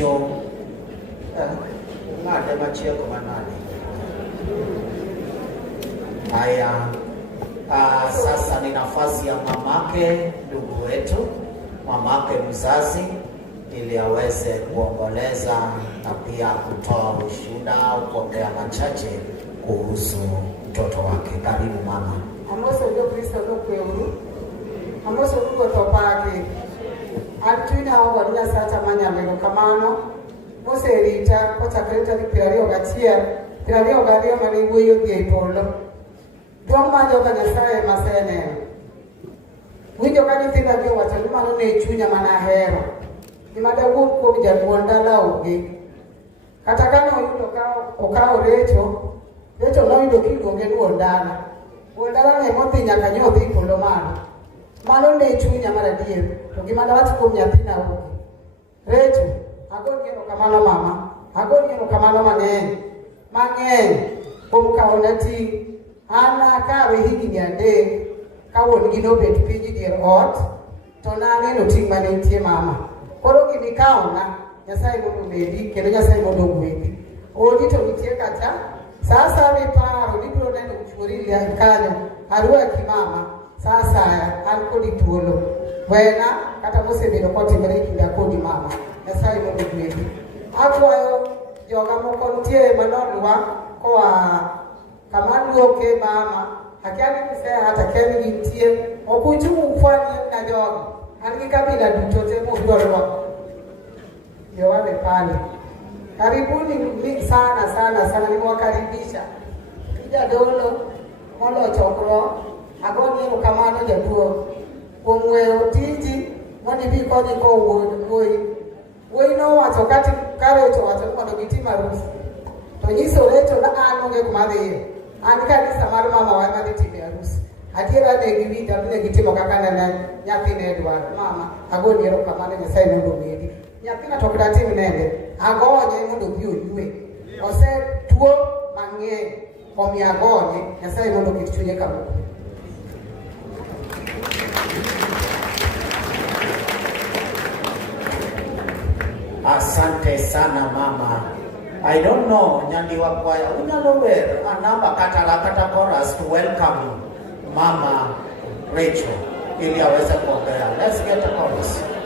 mwisho ng'ade machieko manani. Haya, sasa ni nafasi ya mamake ndugu wetu, mamake mzazi, ili aweze kuomboleza na pia kutoa ushuhuda au kuongea machache kuhusu mtoto wake. Karibu mama. Amoso ndio Kristo ndio kweli. Amoso ndio topake. Atuna hawa nya sata manyamelo kamano. Mose elita kwa takreta ni pirario gatia. Pirario gadia manibu yo diepolo. Dwama joka nyasaye masene. Wijo kani tinda vyo wataluma no ne chunya mana hero. Ni madawu ko bijabuonda la oge. Katakana oyudo okao Recho no yudo kigonge duondana. Duondana ne mothi nyaka nyothi polo mano. Mano ne chunya mar adier. To gima dawach kuom nyathina oge. Recho, agoniero kamano mama. Agoniero kamano mang'eny. Kuom kaona ting'. An akawe higni 3 ka wuon gi nobet piny dier ot. To naneno ting' mane nitie mama. Koro gini kaona. Nyasaye mondo medi. Kendo Nyasaye mondo gwedhi. Odi to nitie kata. Sasa miparo, nibiro neno uchurili ya kanyo, haruwa kimama, sasa ya, kodi tuolo. Wena, kata mose bilo kote mreki ya kodi mama, Nyasaye mondo gwedhi. Akwayo, joga mkontie manonwa, kwa kamanu oke mama, hakiani kufea hata kemi gintie, okuchumu ufani na joga, hangi kabila dutote mudorwa. Yowane pale. Karibuni sana nimewakaribisha. Kija dolo molo chokro agoni kamano jatuo. Kumwe tiji moni bi kodi ko woi no wacho kati kare to wacho mondo gitima rusi. To nyiso reto na anonge kumari. An kanisa mar mama wa ma ditime rusi. Adiera ne giwita ne gitimo kaka na nyathine Edward. Mama agoni kamano Nyasaye mondo medi. Nyathina to kdatim nende agonye mondo bi oyue. Ose tuo mang'eny omi agonye. Nyasaye mondo kit chunye kamoko. Asante sana mama. I don't know nyandi wa kwaya unyalo wer anamba kata chorus to welcome Mama Rachel ili aweze kuongea. Let's get a chorus.